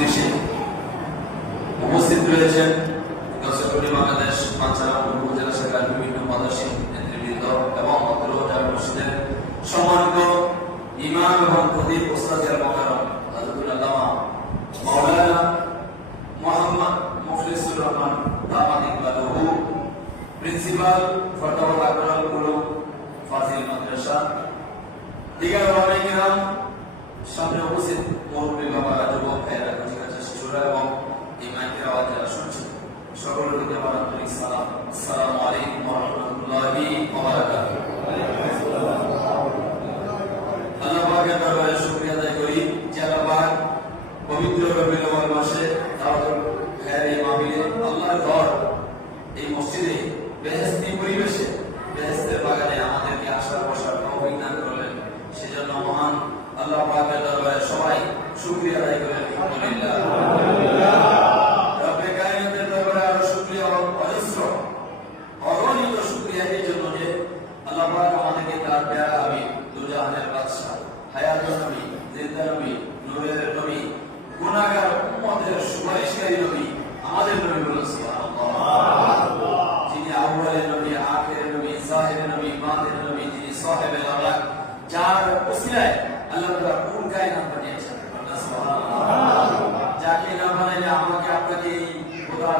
দেশে উপস্থিত রয়েছেন দর্শকপ্রিয় বাংলাদেশ বাঞ্ছারা উপজেলা শাখার বিভিন্ন পদস্থ নেতৃবৃন্দ এবং অত্র জামে মসজিদের সম্মানিত ইমাম এবং খতিব ওস্তাদ মোহতারাম হযরতুল আল্লামা মাওলানা মুহাম্মদ মুখলিসুর রহমান দামাত ইকবালুহু, প্রিন্সিপাল ফরদাউল আকরাল উলুম ফাজিল মাদ্রাসা, দিগার ওলামায়ে কিরাম, সামনে উপস্থিত মুরব্বী বাবারা, যুবক ভাইয়েরা, কচিকাঁচা শিশুরা এবং এই মাইকের আওয়াজ যারা শুনছেন সকলের প্রতি আমার আন্তরিক সালাম। আসসালামু আলাইকুম ওয়া রাহমাতুল্লাহি ওয়া বারাকাতুহু। আল্লাহ পাকের দরবারে শুকরিয়া আদায় করি যে আল্লাহ পাক পবিত্র রবিউল আউয়াল মাসে দাওয়াতুল খায়রে মাহফিলে আল্লাহর ঘর এই মসজিদে বেহেশতি পরিবেশে বেহেশতের বাগানে আমাদেরকে আসার বসার তৌফিক দান করলেন। সেজন্য মহান আল্লাহ পাকের দরবারে সবাই শুকরিয়া আদায় করেন। আলহামদুলিল্লাহ। রব্বে কায়নাতের দরবারে আরো শুকরিয়া অজস্র অগণিত শুকরিয়া এই জন্য যে আল্লাহ পাক আমাদেরকে তার প্যারা হাবিব দুজাহানের বাদশা হায়াতুন নবী, জিন্দা নবী, নূরের নবী, গুনাহগার উম্মতের সুপারিশকারী নবী, আমাদের নবী বলেন সুবহানাল্লাহ, যিনি আউয়ালের নবী, আখিরের নবী, জাহিরের নবী, বাতিনের নবী, যিনি সাহেবে আল্লাহ, যার ওসিলায় আল্লাহ তাআলা পুরো কায়নাত বানিয়েছেন। সুবহানাল্লাহ। যাকে না বানাইলে আমাকে আপনাকে এই পুরো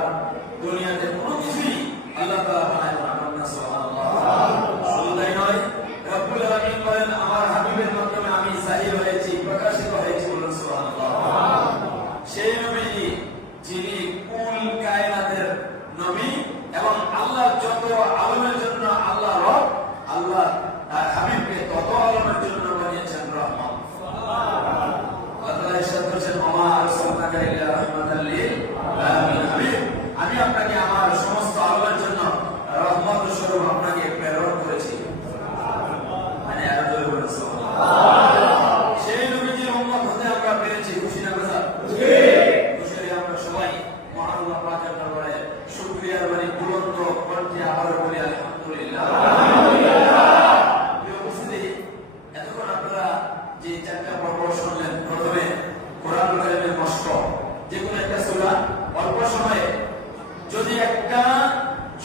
দুনিয়াতে কোনো কিছুই আল্লাহ তাআলা বানায় না। সুবহানাল্লাহ। শুধু তাই নয়, রব্বুল আলামিন বলেন আমার হাবিবের মাধ্যমে আমি জাহির হয়েছি, প্রকাশিত হয়েছি। বলেন সুবহানাল্লাহ। সেই নবীজি যিনি কুল কায়নাতের নবী এবং আল্লাহর যত আলমের জন্য আল্লাহ রব, আল্লাহ তার হাবিবকে তত আলমের জন্য বানিয়েছেন রহমত। আমি আপনাকে আমার সমস্ত আলমের জন্য রহমত স্বরূপ আপনাকে প্রেরণ করেছি। মানে সেই নবীজির উম্মত হতে আমরা পেরেছি, খুশি না কথা? খুশি। আমরা সবাই মহান আল্লাহ পাকের দরবারে শুকরিয়ার বাণী বুলন্দ কণ্ঠে আবারও বলি আলহামদুলিল্লাহ। এতক্ষণ আপনারা যে চারটা পর্ব শুনলেন, প্রথমে কোরআনুল কারীমের মশক, যে কোনো একটা সূরা অল্প সময়ে যদি একটা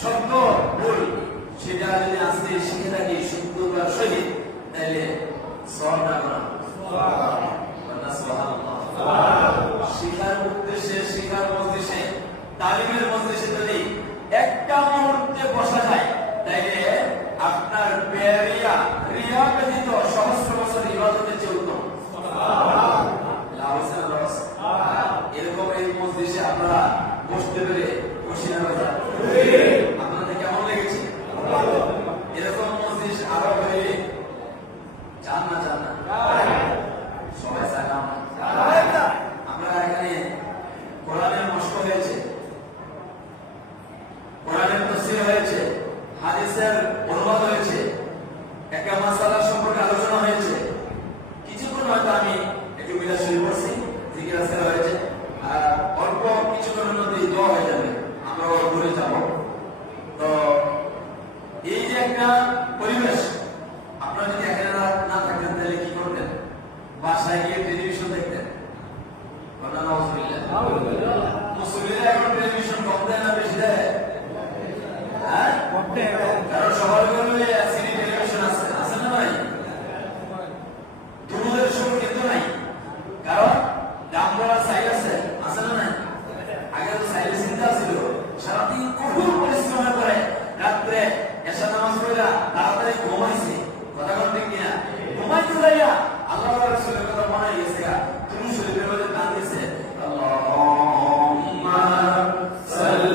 শব্দ বলি সেটা যদি আস্তে শিখে থাকি শুদ্ধতার সহিত, তাহলে সওয়াব না করা সুবহানাল্লাহ। শিখার উদ্দেশ্যে, শিখার মজলিসে, তালিমের মজলিসে যদি একটা মুহূর্তে বসা যায়, তাইলে আপনার পেয়ারিয়া রিয়া ব্যতীত সহস্র বছর ইবাদতের চেয়ে উত্তম। এরকম এই মজলিসে আপনারা বসতে পেরে খুশি না কথা? আপনাদের কেমন লেগেছে? এরকম মজলিস আরো হয়ে চান না? চান না? সবাই চায় না? আমরা এখানে কোরআনের মশক হয়েছে, কোরআনের তাফসীর হয়েছে, হাদিসের অনুবাদ হয়েছে, একটা মাসালা সম্পর্কে আলোচনা হয়েছে। কিছুক্ষণ হয়তো আমি একটু মিলাদ শরীফ পড়ছি, জিকির আজকার হয়েছে, আর অল্প কিছুক্ষণের মধ্যেই দোয়া হয়ে যাবে, আমরা ঘুরে যাব। তো এই যে একটা পরিবেশ, আপনারা যদি এখানে না থাকতেন তাহলে কি করতেন? বাসায় গিয়ে টেলিভিশন দেখতেন। মুসলিমরা এখন টেলিভিশন কম দেয় না বেশি দেয়? কারণ সবার ঘরে সিডি টেলিভিশন আছে, আছে না ভাই? দুধের সুর কিন্তু নাই, কারণ দাম বলার সাইড আছে, আছে না নাই? আগে তো সাইডে চিন্তা ছিল, সারাদিন কঠোর পরিশ্রমের পরে রাত্রে এশা নামাজ পড়া তাড়াতাড়ি ঘুমাইছে, কথা কোন ঠিক কিনা? ঘুমাইতে যাইয়া আল্লাহ রাসূলের কথা মনে গেছে, তুমি শরীরের মধ্যে টান দিছে, আল্লাহুম্মা সাল্লি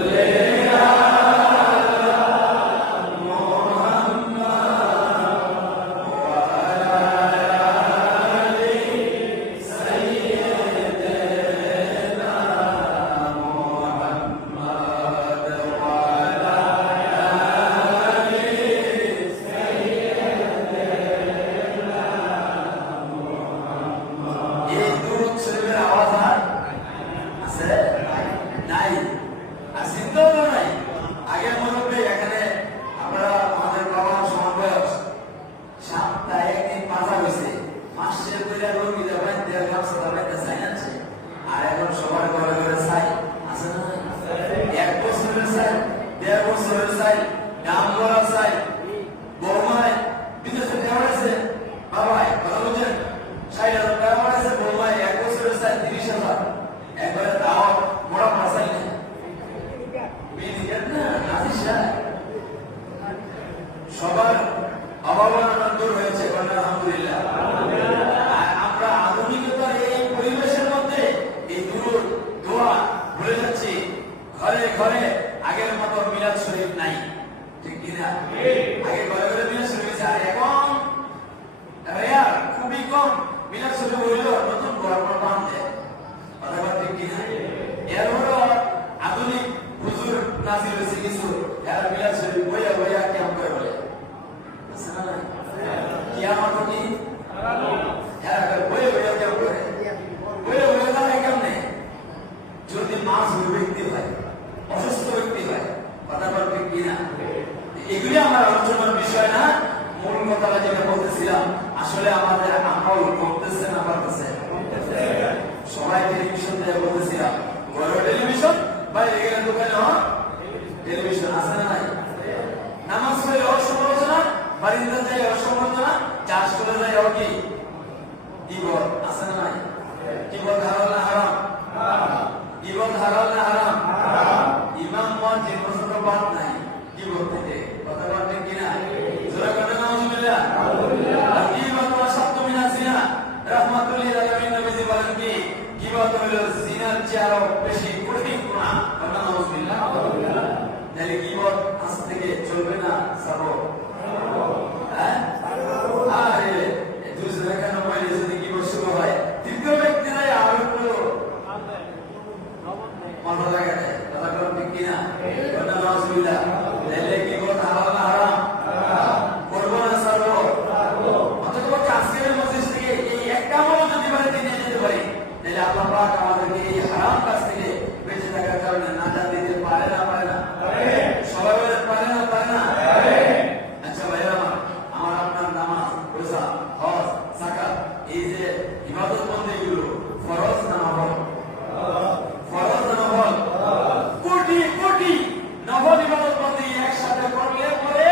এই দুরূদ শরীফের ঘরে আগের মতো মিলাদ শরীফ নাই, ঠিক কিনা? আগে ঘরে ঘরে মিলাদ শরীফ আছে, আর এখন রেয়ার, খুবই কম মিলাদ শরীফ হইল নতুন ঘর বাঁধে, কথা ঠিক কিনা? এর হলো আধুনিক হুজুর নাজির হয়েছে কিছু, এরা মিলাদ শরীফ বইয়া বইয়া ক্যাম্প করে বলে কিয়ামত কি এরা বইয়া বইয়া ক্যাম্প করে, বইয়া বইয়া দাঁড়ায় কেমনে? যদি মাসুর ব্যক্তি হয়, অসুস্থ ব্যক্তি হয়, কথা ঠিক কিনা? এগুলি আমার আলোচনার বিষয় না, মূল কথাটা যেটা বলতেছিলাম, আসলে আমাদের আমল করতেছে না পারতেছে? সবাই টেলিভিশন দিয়ে বলতেছিলাম, ঘরে টেলিভিশন, বাইরে গেলে দোকানে টেলিভিশন আছে না নাই? নামাজ পড়ে অসমালোচনা, বাড়িতে যাই অসমালোচনা, চাষ করে যাই কি গীবত আছে না নাই? গীবত হালাল না হারাম? গীবত হালাল না হারাম? ইমাম যে পর্যন্ত বাদ নাই গীবত থেকে, কথা বলতে কিনা? জোরে কথা নাউজুবিল্লাহ। আর গীবত ওয়া সাত্তু মিনাজ জিনা, রাহমাতুল লিল আলামিন নবীজি বলেন কি গীবত হলো জিনার চেয়ে আরো বেশি কঠিন গুনাহ, কথা নাউজুবিল্লাহ। তাহলে গীবত আজ থেকে চলবে না, সাবো হ্যাঁ? আরে দুজনে কেন বলে যদি গীবত শুরু হয়, তৃতীয় ব্যক্তিরাই আরো একটু মনে লাগে, কথা বলতে ঠিক কিনা? কথা নাউজুবিল্লাহ। তাহলে গীবত হালাল না হারাম? করবো না সারবো? অথবা আজকের মজলিস থেকে এই একটা আমল যদি বাড়িতে নিয়ে যেতে পারি, তাহলে আল্লাহ পাক আমাদেরকে এই হারাম কাজ থেকে বেঁচে থাকার কারণে নাজাত দিতে পারে না? পারে না? সবাই বলে পারে না? পারে না? আচ্ছা ভাইরা আমার আপনার নামাজ, রোজা, হজ, যাকাত, এই যে ইবাদত বন্দেগিগুলো ফরজ না নফল? ফরজ না নফল? কোটি কোটি নফল ইবাদত বন্দেগি একসাথে করলে পরে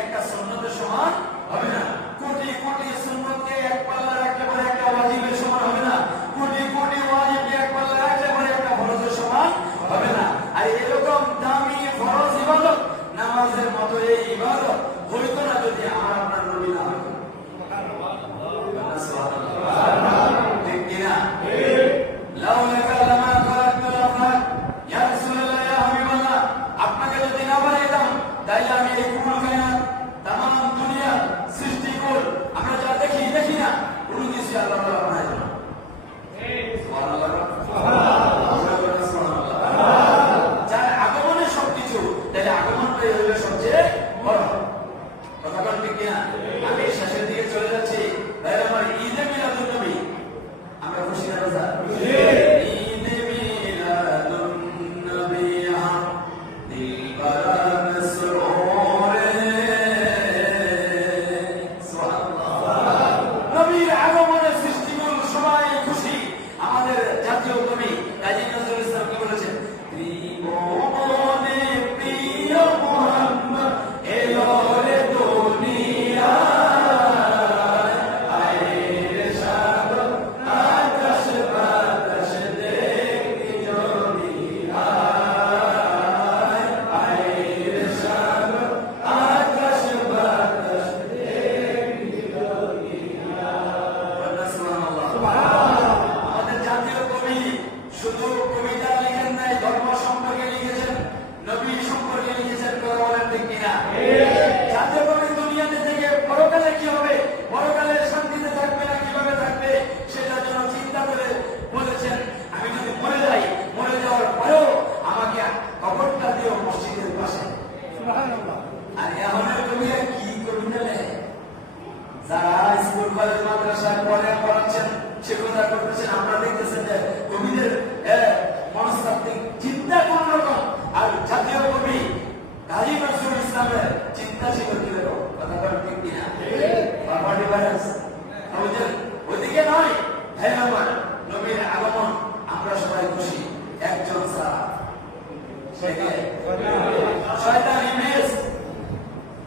একটা সুন্নতের সমান হবে না। কোটি কোটি সুন্নতকে এক পাল্লা রাখলে পরে একটা ওয়াজিবের সমান হবে না। কোটি কোটি ওয়াজিবকে এক পাল্লা রাখলে পরে একটা ফরজের সমান হবে না। আর এরকম দামি ফরজ ইবাদত নামাজের মতো এই ইবাদত হইতো না যদি আমার আপনার নবী না হতো। ঠিক কিনা? আপনাকে যদি না বানাইতাম তাইলে আমি এই কুল কায়নাত তামাম দুনিয়া সৃষ্টি কর আমরা যা দেখি না কোনো কিছু আল্লাহ তাআলা বানাইলো না। সুবহানাল্লাহ, সুবহানাল্লাহ। যার আগমনে সবকিছু, তাহলে আগমনটাই হলো সবচেয়ে বড়, কথা বল ঠিক কিনা? আমি শেষের দিকে চলে যাচ্ছি, তাহলে আমার ঈদে মিলাদুন নবী আমরা খুশি না রোজা? ঈদে মিলাদুন নবী দিল বারান সুরুরে, সুবহানাল্লাহ। নবীর আগমনে সৃষ্টিকুল সবাই খুশি। আমাদের জাতীয় কবি কাজী নজরুল ইসলাম কি বলেছেন? ত্রিভুবনে প্রিয় মুহাম্মদ এলো রে দুনিয়া, শুধু কবিতা লিখেন নাই, ধর্ম সম্পর্কে লিখেছেন, নবী সম্পর্কে লিখেছেন, কথা বলেন ঠিক কিনা? জাতীয় কবি দুনিয়াতে থেকে পরকালে কি হবে, পরকালে শান্তিতে থাকবে না কিভাবে থাকবে সেটার জন্য চিন্তা করে বলেছেন আমি যদি মরে যাই, মরে যাওয়ার পরেও আমাকে কবরটা দিও মসজিদের পাশে। আর এমনের কবিরা কি কবিতা লেখে? যারা স্কুল কলেজ মাদ্রাসায় পড়াচ্ছেন, শিক্ষকতা করতেছেন, আমরা দেখতেছেন যে কবিদের মনস্তাত্ত্বিক চিন্তা কোন রকম। আর জাতীয় কবি কাজী নজরুল ইসলামের চিন্তা ছিল কিরকম, কথা বলেন ঠিক কিনা? বাবা ডিফারেন্স ওইদিকে নয়। হ্যাঁ আমার নবীর আগমন আমরা সবাই খুশি, একজন ছাড়া শয়তান ইমেজ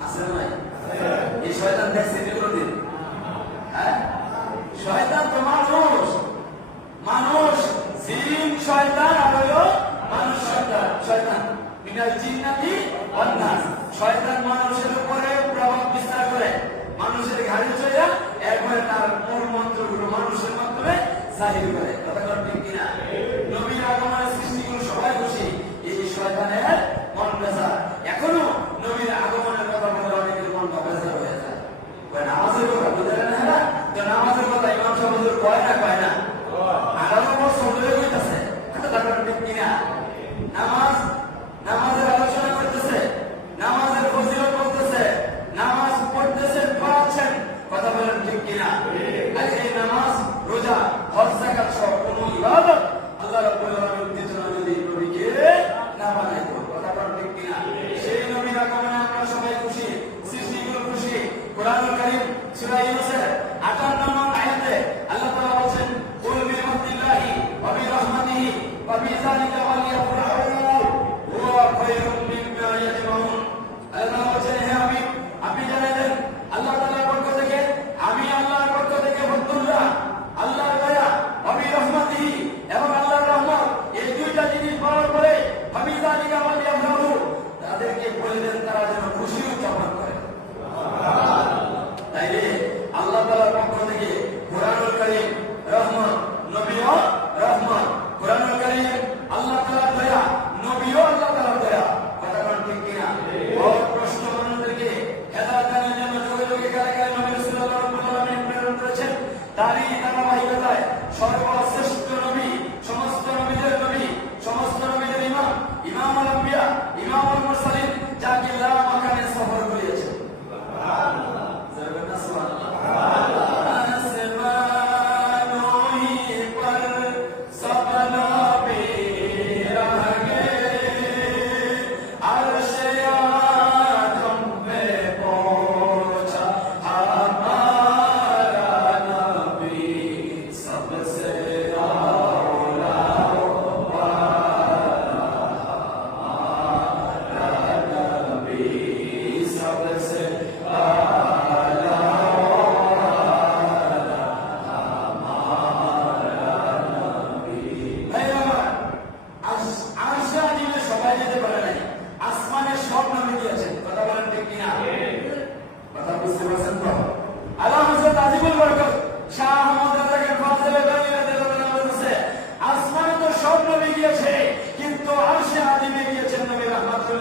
আছে না নাই? এই শয়তান দেখছে কোনদিন? হ্যাঁ, শয়তান তো মানুষ, মানুষ জিন শয়তান আর হলো মানুষ শয়তান। শয়তান মিনাল জিন্নাতি ওয়ান নাস, শয়তান মানুষের উপরে প্রভাব বিস্তার করে, মানুষের ঘাড়ে চড়ে একবারে তার মূল মন্ত্রগুলো মানুষের মাধ্যমে জাহির করে, কথা বলেন ঠিক কিনা? নবীর আগমনের সৃষ্টিগুলো সবাই খুশি, এই শয়তানের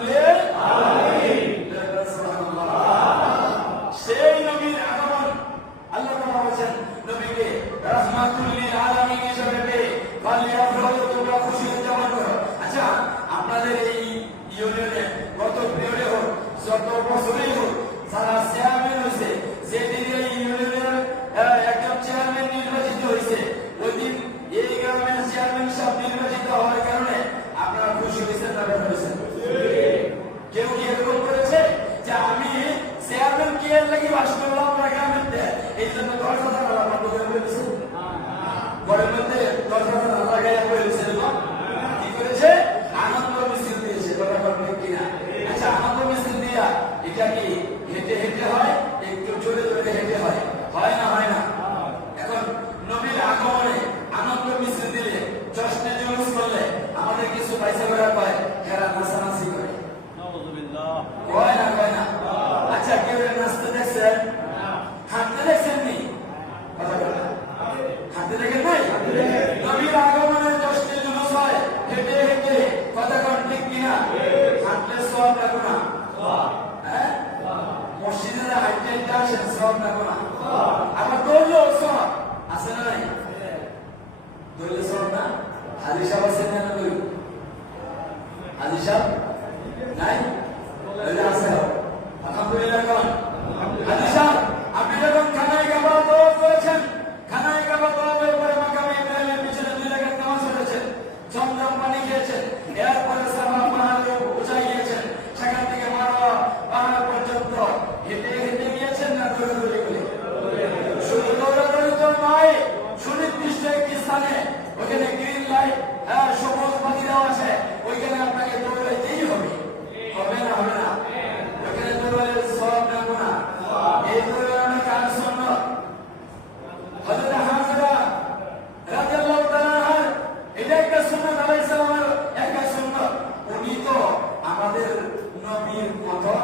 লিল আলামিন। সেই নবীর আগমন আল্লাহ তাআলা বলেছেন নবীকে রাহমাতুল লিল আলামিন হিসেবে পেয়ে ফালিয়াফরাহু, তোমরা খুশি উদযাপন করো। আচ্ছা, আপনাদের এই ইউনিয়নে গত পিরিয়ডে হোক, যত বছরই হোক, যারা চেয়ারম্যান হয়েছে, যেদিন এই ইউনিয়নের একজন চেয়ারম্যান নির্বাচিত হয়েছে, ওই দিন এই গ্রামের চেয়ারম্যান সব নির্বাচিত হওয়ার কারণে আপনারা খুশি হয়েছেন না বের হয়েছেন? কেউ কি এরকম করেছে যে আমি চেয়ারম্যান কে লাগি বাস করলাম না গ্রামের, এই জন্য 10,000 টাকা বন্ধ করে ফেলেছে? ঘরের মধ্যে 10,000 টাকা লাগাইয়া ফেলেছে, কি করেছে? আনন্দ মিছিল দিয়েছে, কথা বলবেন কিনা? আচ্ছা, আনন্দ মিছিল দিয়া এটা কি হেঁটে হেঁটে হয়, একটু জোরে জোরে হেঁটে হয়, হয় না হয় না? এখন নবীর আগমনে আনন্দ মিছিল দিলে, জশ্নে জুলুস করলে আমাদের কিছু পয়সা বেড়া পায়, এরা নাচানাচি করে, হয় না হয় না? আচ্ছা, কেউ নাচতে দেখছেন? হাঁটতে দেখছেন নি? কথা বলেন, হাঁটতে দেখেন নাই? নবীর আগমনে জশ্নে জুলুস হয় হেঁটে হেঁটে, কথা কন ঠিক কিনা? হাঁটলে সওয়াব লাগবে না? হ্যাঁ, মসজিদে হাঁটতে হাঁটতে আসেন, সওয়াব লাগবে না? আবার দৌড়লেও সওয়াব আছে না নাই? দৌড়লে সওয়াব না? হাজি সাহেব আছেন না? দৌড় হাজি সাহেব নাই? আছে, আলহামদুলিল্লাহ। কোন হাজি সাহেব, আপনি যখন খানায় কাবা তওয়াফ করেছেন, খানায় কাবা তওয়াফের পরে মাকামে ইব্রাহিমের পিছনে 2 রাকাত নামাজ পড়েছেন, জমজম পানি খেয়েছেন, এরপরে সাফা পাহাড়ে উঁচাই গিয়েছেন, সেখান থেকে মারওয়া পাহাড় পর্যন্ত হেঁটে হেঁটে গিয়েছেন না দৌড়াদৌড়ি করে? শুধু দৌড়াদৌড়ি তো নয়, সুনির্দিষ্ট একটি স্থানে ওখানে গ্রিন লাইট, সবুজ বাতি দেওয়া আছে, ওইখানে আপনাকে দৌড়াইতেই হবে, হবে না হবে না? ওইখানে দৌড়ালে সওয়াব লাগবে না? এই দৌড়ানো কার সুন্নাত? হযরত হামজা রাদিয়াল্লাহু তাআলা আনহু, এটা একটা সুন্নাত, আলাইহিস সালামের একটা সুন্নাত। উনি তো আমাদের নবীর মতো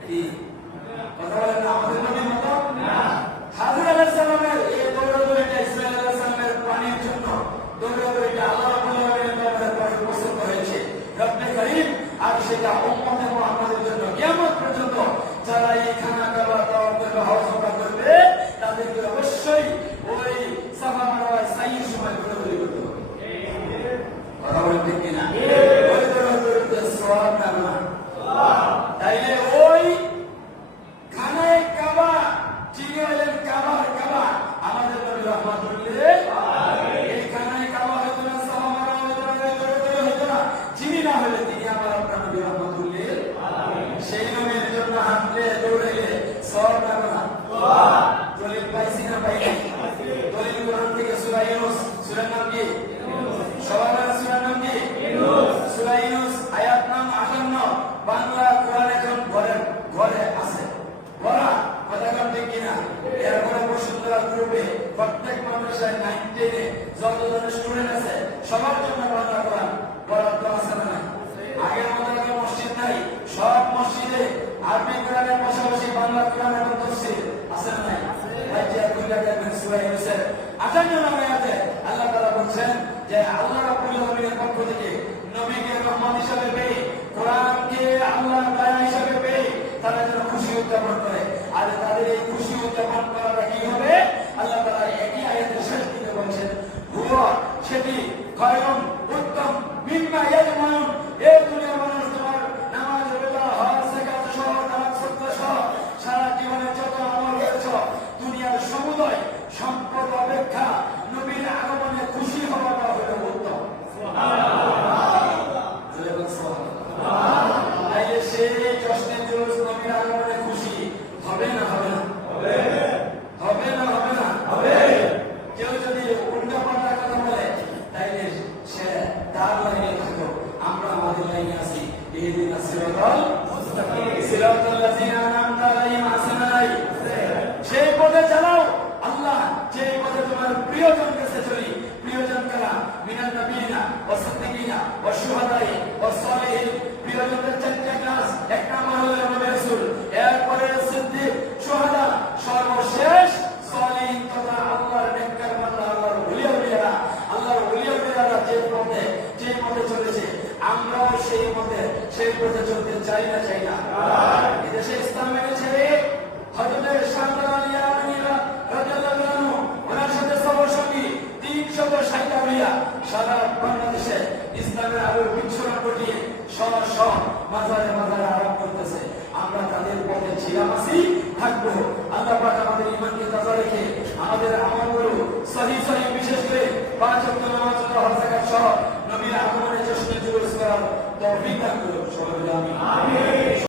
কি কথা বলেন না? আমাদের নবীর মতো না। হাজর আলাইহিস সালামের এই দৌড়াদৌড়িটা, ইসমাঈল আলাইহিস সালামের পানির জন্য দৌড়াদৌড়িটা আল্লাহ রাব্বুল আলামিনের দরবারে পছন্দ হয়েছে, রব্বে করিম। আর সেটা উম্মতে মুহাম্মাদের জন্য কিয়ামত পর্যন্ত যারা এই খানা কাবা তওয়াফ করবে, হজ ওমরা করবে, তাদেরকে অবশ্যই ওই সাফা মারওয়ায় সাইয়ের সময় দৌড়াদৌড়ি করতে হবে। কথা বলেন ঠিক কিনা? ওই দৌড়াদৌড়িতে সওয়াব না না? তাইলে ওই খানায় কাবা, যিনি হলেন কাবার কাবা, আমাদের নবী রাহমাতুল লিল আলামিন। এই খানায় কাবা হয়তো না, সাফা মারওয়া হয়তো না, দৌড়াদৌড়ি হয়তো না, যিনি না হলে তিনি আমার আপনার নবী রাহমাতুল লিল আলামিন। সেই নবীর জন্য হাঁটলে দৌড়াইলে সওয়াব না না? দলিল পাইছি না পাই নাই? দলিল কোরআন থেকে সূরা ইউনূস, সূরার নাম কি? সবার সূরার নাম কি? সূরা ইউনূস, আয়াত নাম 58। বাংলা কোরআন এখন ঘরে ঘরে আছে, বলা কথা কন ঠিক কিনা? এরপরে বসুন্ধরা গ্রুপে প্রত্যেক মাদ্রাসায় 9, 10-এ যতজন স্টুডেন্ট আছে সবার জন্য বাংলা কোরআন বরাদ্দ আছে না? আগের মতো কোনো মসজিদ নাই, সব মসজিদে আরবি কোরআনের পাশাপাশি বাংলা কোরআন এবং তাফসীর আছে না নাই? রাজ্যে কুল্লা দেখবেন সূরা ইউনূসের 58 নম্বর আয়াতে আল্লাহ তাআলা বলছেন যে আল্লাহ রাব্বুল আলামিনের পক্ষ থেকে নবীকে রহমত হিসেবে পেয়ে, কোরআনকে আল্লাহর দয়া হিসেবে পেয়ে তারা যেন খুশি উদযাপন করে। আর তাদের এই খুশি উদযাপন করাটা কি হবে? আল্লাহ তাআলা একই আয়াতের শেষ দিকে বলছেন, হুয়া সেটি খায়রুন উত্তম মিম্মা ইয়াজমাউন। এই দুনিয়ার মানুষ তোমার নামাজ, রোজা, হজ, যাকাত সহ, দান সদকা সহ সারা জীবনে যত আমল করেছ, দুনিয়ার সমুদয় সম্পদ অপেক্ষা নবীর আগমনে খুশি হওয়াটা হলো উত্তম। তাইলে সেই জশ্নে জুলুস নবীর আগমনে খুশি হবে না হবে না? হবে না হবে না? কেউ যদি উল্টা পাল্টা কথা বলে, তাইলে সে তার লাইনে থাকো, আমরা আমাদের লাইনে আছি। আমরাও সেই মতে সেই পথে চলতে চাই না চাই না। এদেশে ইসলাম মেনে ছেড়ে হযরতের শাহজালাল আলিয়া রাদিয়াল্লাহু আনহু ওনার সাথে সফর সঙ্গী 360 আউলিয়া সারা বাংলাদেশে ইসলামের আলোর বিচ্ছুরণ ঘটিয়ে মাজারে মাজারে আরাম করতেছে। আমরা তাদের পথে ছিলাম আছি, থাকবো। আল্লাহ পাক আমাদের ঈমানকে তাজা রেখে আমাদের আমলগুলো সহিহ সহিহ, বিশেষ করে 5 ওয়াক্ত নামাজ ও হজ যাকাত সহ নবীর আগমনের জশ্নে জুলুস করার তৌফিক দান করুন। সবাই আমিন।